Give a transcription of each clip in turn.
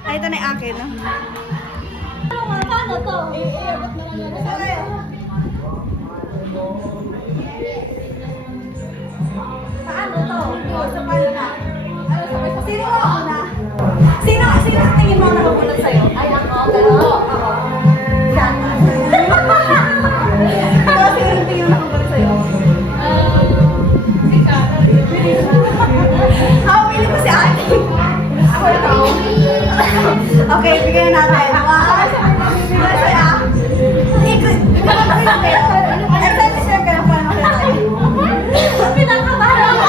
Ay, ito na yung akin, no? Paano to? Paano to? Sa paano na? Sino ako na? Sino ang tingin mo na nakulat sa'yo? Ay, ako. Pero, ako. Yan. Ikaw, sino ang tingin mo na nakulat sa'yo? Si Carol. Ako, pili ko si Aki. Ako na ako. Okay, bigyan na natin. Bigyan sa'yo. Ikaw na kasi excited ka na paano kayo tayo. Pinakabahan ako.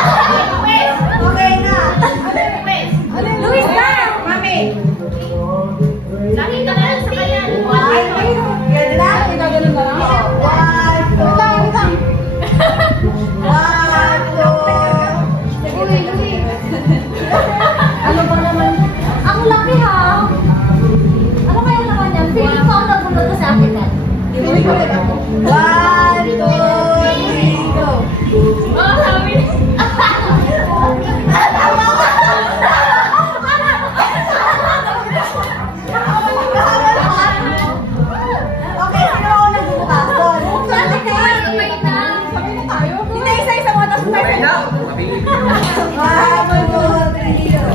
Okay na. Luis na! Mami! Lagi ka na lang sa kanya. Ganda na? Ginagaling ka na? One, two. One, two. Uy, Luis! Ano ba naman? Ang laki ha! Ano kaya naman yan? Feeling ko ang nagulat ko sa akin yan. One, two, three, go. Oh, sabi! Okay, sino ako nagbubukas doon? Hindi, isa-isa mo, tapos may friend. One, two, three, go.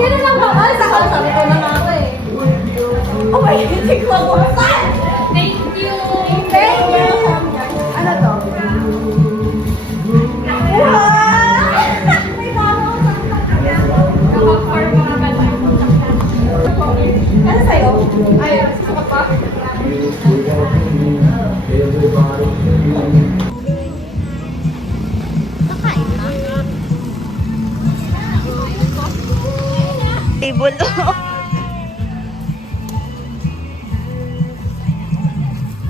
Sino lang ba? Ay, sabi ko na nga ako eh. Oh my God, hindi ko mabukasan! Thank you! Thank you! Ano to? Wow! May bago ako Nakaka-car mga kanta. Ano sa'yo? Ay, suka pa. Table.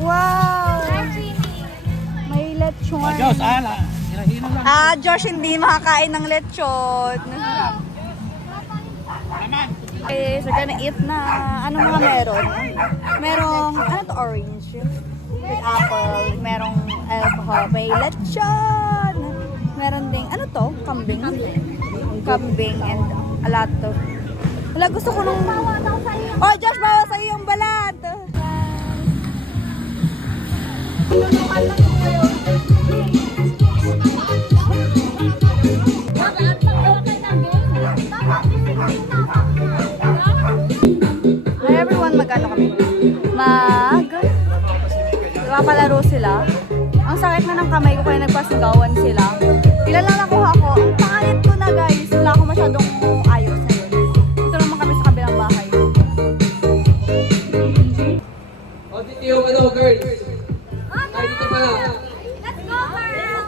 Wow! May lechon. Diyos, ala. Hinahinan lang. Josh, hindi makakain ng lechon. Okay, so gonna eat na. Ano mga meron? Merong, ano to, orange? With apple. Merong alcohol. May lechon. Meron ding, ano to? Kambing. Kambing and a lot of. Wala, gusto ko nung... Oh, Josh, bawa sa'yo yung balat. Hi everyone, magano kami? Napapalaro sila. Ang sakit na ng kamay ko kaya nagpasigawan sila. Ilan lang nakuha ko. Ang pangit ko na guys. Wala ako masyadong ayos ngayon. Ito naman kami sa kabilang bahay. O, dito yung ano, girls. Ay, dito pala. Let's go, girl!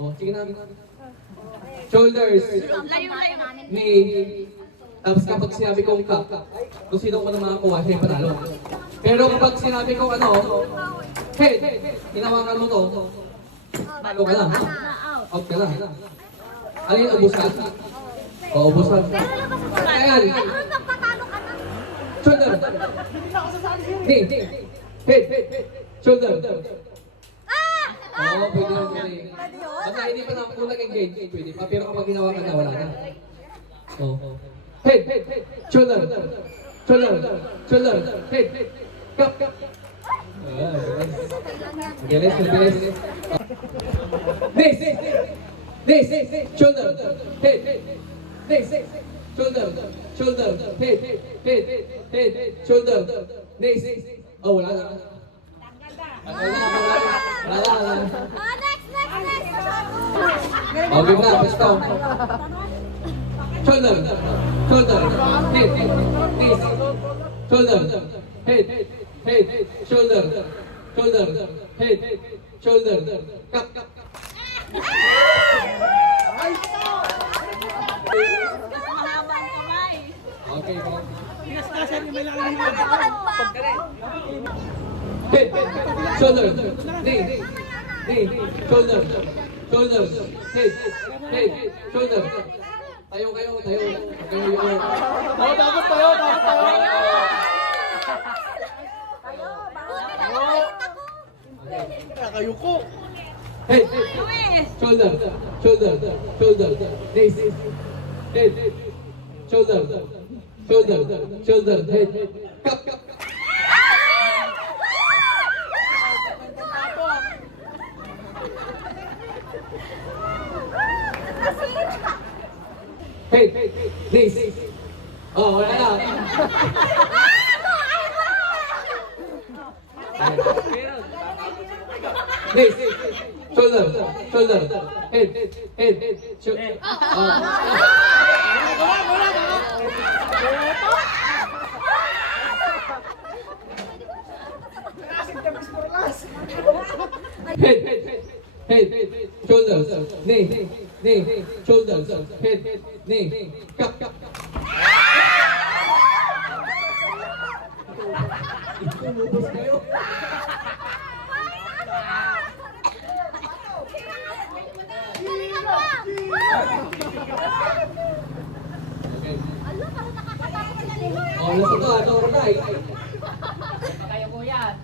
O, sige na. Shoulders. Layo-layo namin. Knee. Tapos kapag sinabi kong cup, kung sino ko na makakuha, siya yung panalo. Pero kapag sinabi kong ano, head, hinawakan mo to, talo ka lang. Out ka lang. Alin, ubusan? O, ubusan. Ayan. Nagpatalo ka na. Shoulder. Knee. Head. Shoulder. Oo, pwede lang, pwede. Basta hindi pa na nag-engage, pwede pa. Pero kapag ginawa ka na, wala na. Oo. Head. Shoulder. Head. Cup. Bilis. This. Shoulder. Head. This. Shoulder. Head. Shoulder. This. Oh, wala na. Wala. Next! Okay na, basta. Shoulder. Head. This. Shoulder. Head. Shoulder. Head. Shoulder. Cup. Okay. Pinaskasan yung may laking mga Head. Shoulder. Knee. Shoulder. Head. Shoulder. Tayo. Ayoko. Head, shoulder, shoulder, shoulder, knees, head, shoulder, shoulder, shoulder, head, cup, cup. Head, knees. Oh, wala na. Knees, shoulder, shoulder, head, shoulder. Head, shoulders, knee, shoulders, head, knee, cup, cup. Oh, nasa to, ito ko na. Kaya ko yan.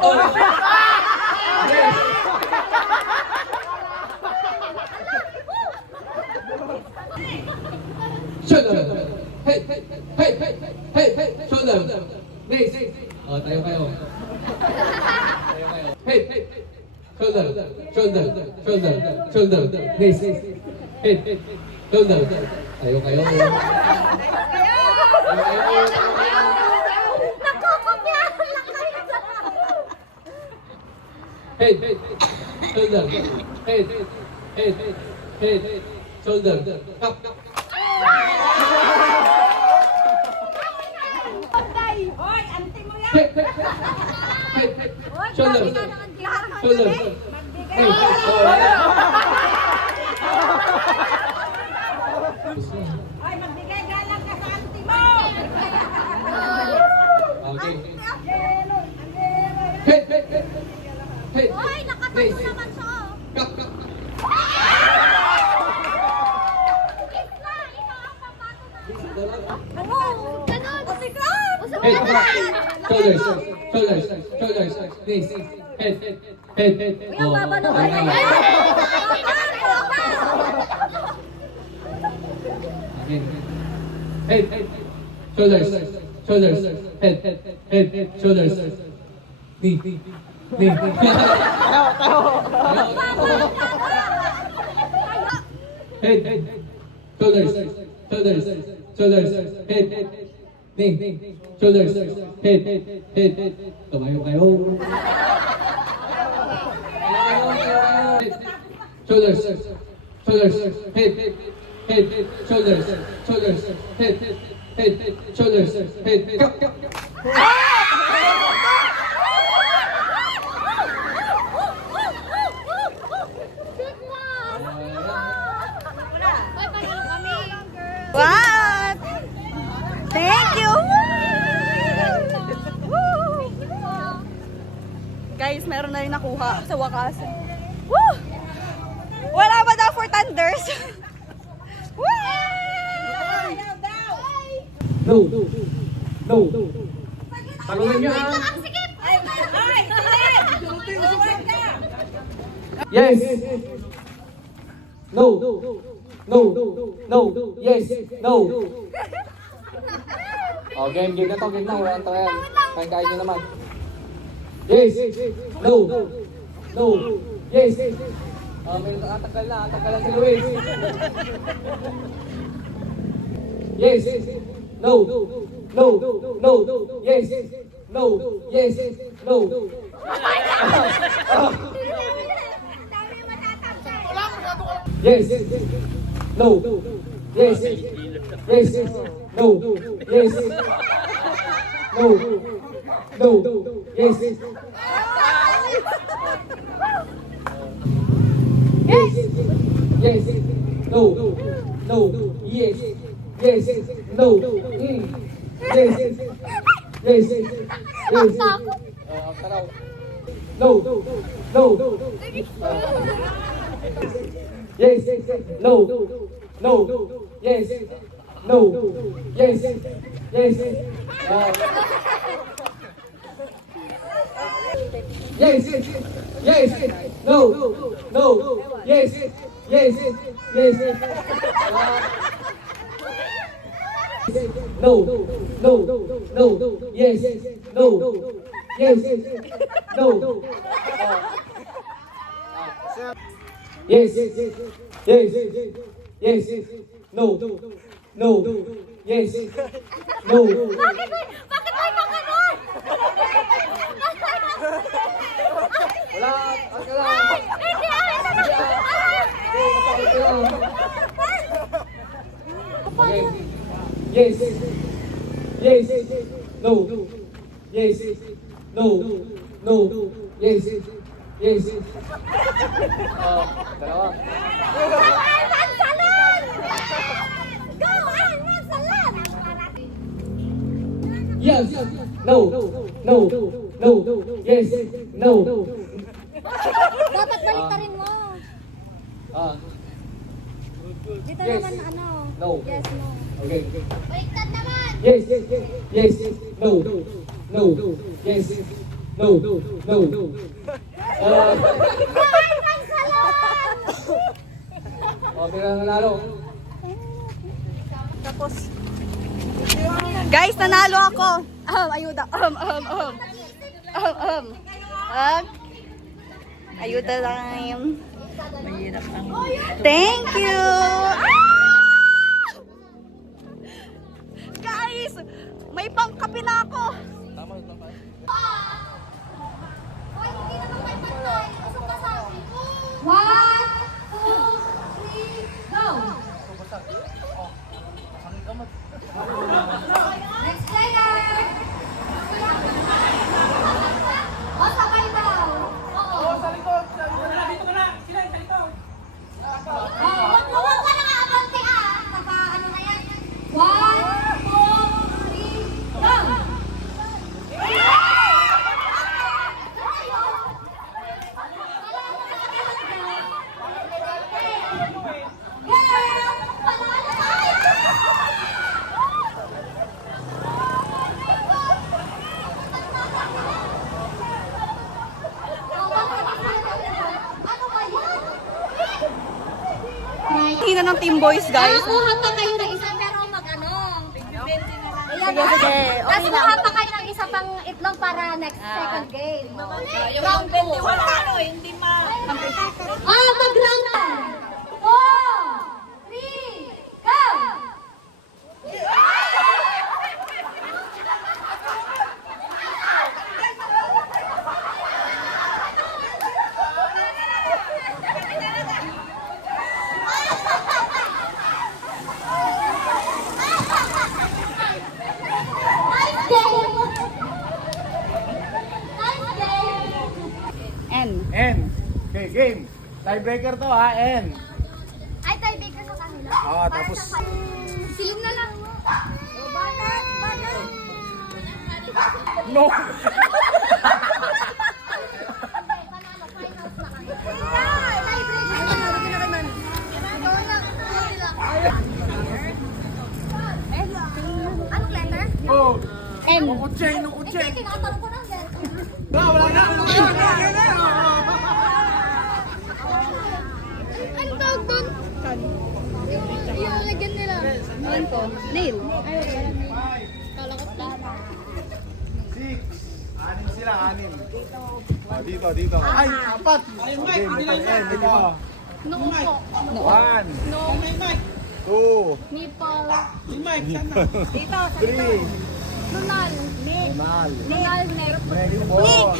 Oh. Shoulder. Hey, hey, hey, hey, hey, hey, shoulder. Knees. Oh, tayo kayo. Tayo kayo. Hey, hey, shoulder, shoulder, shoulder, shoulder, knees. Head, shoulder. Tayo kayo. Head, shoulder, head, shoulder, cup, cup. Hoy, anti mo yan! Head, shoulder, shoulder, head, Hoy, magbigay galang ka sa anti mo! Okay. Head, Hoy, nakatayo naman siya! cup, cup. Isla! Ikaw ang papato na! Ano? Ganun! Umigrad! Head, shoulders, shoulders, shoulders, knees, head, head. Uy, ang baba naman na yan! Again. Head, shoulders, shoulders, head, shoulders, knee. Head, shoulders, head, knee, shoulders, head. Tumayo kayo. Shoulders, head, shoulders, head, shoulders, head. Cup, cup, cup. What? Thank you! Guys, meron na rin nakuha sa wakas. Woo! Wala ba daw for thunders? Woo! No. Talunan niyo ha. Yes. No. Yes. No. Oh, game na to. Wala to yan. Kain nyo naman. Yes. No. Yes. May atagal na si Luis. Yes. No. Yes. No. Yes. No. Yes. No. Yes. No. Yes. No. Yes. Yes. No. Yes. No. Yes. No. Yes. No. Yes. No. Yes. Yes. Yes. No. No. Yes. Yes. Yes. No. No. No. Yes. No. Yes. No. Yes. Yes. Yes. No. No. Yes. No. Bakit may mga ganon? Wala. Ang lang. Ay, hindi Okay. Yes. Yes. No. Yes. No. No. Yes. Yes. Dalawa. Alman Salon! Go, Alman Salon! Yes. No. No. No. Yes. No. Dapat baliktarin mo. Dito Yes. naman ano. No. Yes, no. Okay. Baliktad naman! Yes. Yes. No. No. Yes. No. No. Go, Alman Salon! Okay lang nanalo. Tapos, guys, nanalo ako. Ayuda. Ayuda time. Mahirap ang... Thank you! Guys, may pangkapi na ako. Hoy, hindi naman tayo pantay. Usok ka sa akin. 1, 2, 3, go! Next player! O, sabay daw. Oo. Sa likod! Dito ka na! Sila, sa likod! Huwag ka na kaabante ah. Naka ano na yan. 1, 2, 3, go! Ano ba yan? Hina ng Team Boys, guys. Kuha pa kayo ng isa pero mag-ano. Sige, sige. Tapos Okay lang. kuha pa kayo ng isa pang itlog para next second game. Round 2. Wala ano, hindi ma... Mag-round 2. 4, 3, go! Nice game! Nice game! N. N. Okay, game. Tiebreaker to ha, N. Ay, tiebreaker sa kanila. Oo, Para tapos- sa silong na lang. Bakit? No. Panalo, finals na kayo. Tiebreaker na lang. Ikaw na, sila. Anong letter? Oh. N. Nukutseng, nukutseng. Hindi, tinatanong ko ng letter. Wala na. Anong tawag doon? Yung lagyan nila. Alam ko. Nail. Kala ko pa. 6. Anim sila, anim. Dito. Ay, apat. Okay, letter N. Dito. Noo po. 1. No. 2. Nipple. 3. Lunal. Nal. Lunal net. Next 4.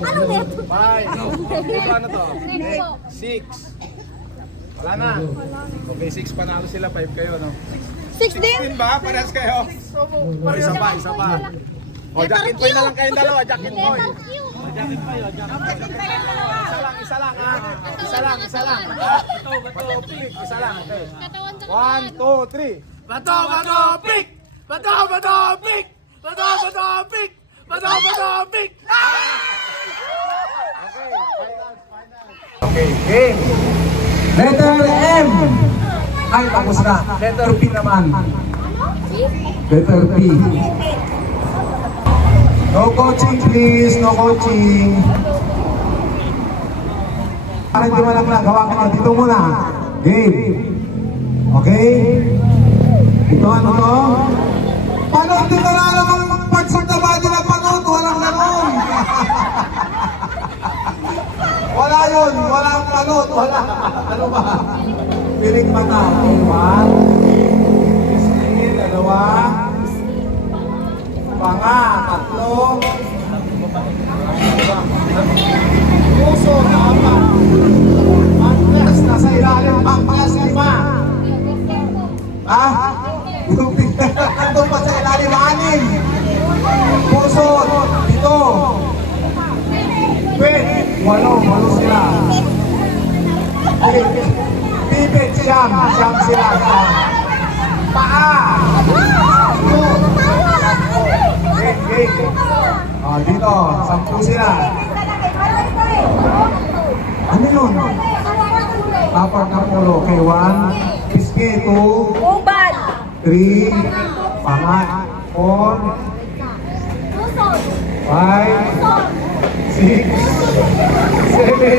Anong net? 5. Dito ano to? Next po. 6. Wala na. Okay, 6 panalo sila, 5 kayo, no? 6 din. 16 ba? Parehas kayo? Isa pa. O, jacket boy na lang kayong dalawa, jacket boy. Letter Q. Isa lang, ha? Isa lang. Bato, pick, isa lang, okay. Katawan sa 1, 2, 3. Bato, pick! Okay, game. Letter M. Ay, tapos na. Letter P naman. Letter P. No coaching please, no coaching. Para hindi walang nagawa ka nyo, dito muna. Game. Okay? Ito ano to? Panood dito na namang parts of the body na panood, walang ganon. Wala yun, walang panood, wala. Ano ba? Piling mata. Okay, one. Pisngi, dalawa. Panga, tatlo. Puso, apat. Pangkas, nasa ilalim. Pangkas, lima. Ah? Nandun pa sa ilalim, anim. Puso, pito. Walo sila. Bibit, siyam sila. Paa. Okay. Dito, 10 sila. Ano yun? Apat na pulo. Okay, 1. Pisngi, 2. Ubad! 3. Panga, 4. 5. 6, 7,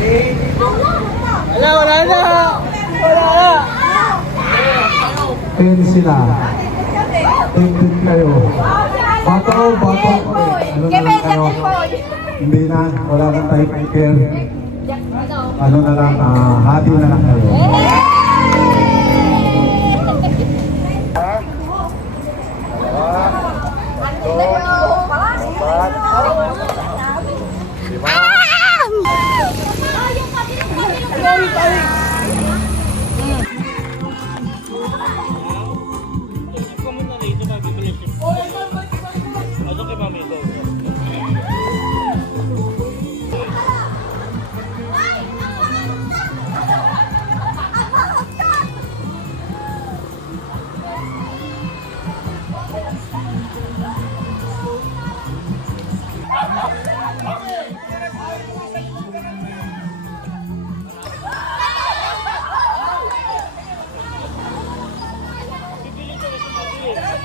8. Wala na! 10 sila. 10 din kayo. Bato. Ano na lang kayo? Hindi na, wala nang tiebreaker. Ano na lang, hati na lang kayo.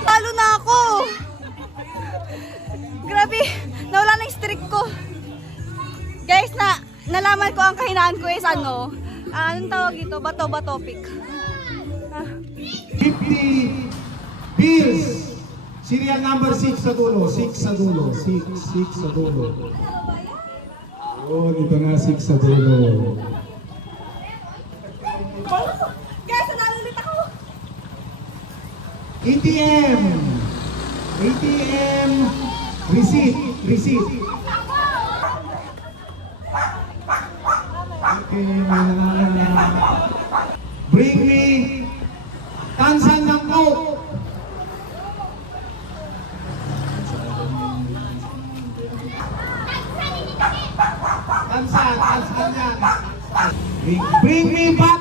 Talo na ako! Grabe, nawala na yung streak ko. Guys, nalaman ko ang kahinaan ko is ano, anong tawag ito? Bato pick. 50 bills. Serial number 6 sa dulo. 6 sa dulo. 6 sa dulo. Oh, dito na 6 sa dulo. Guys, nalulit ako! ATM. Receipt. Okay, bring me tansan ng coke. Tansan yan. Bring me back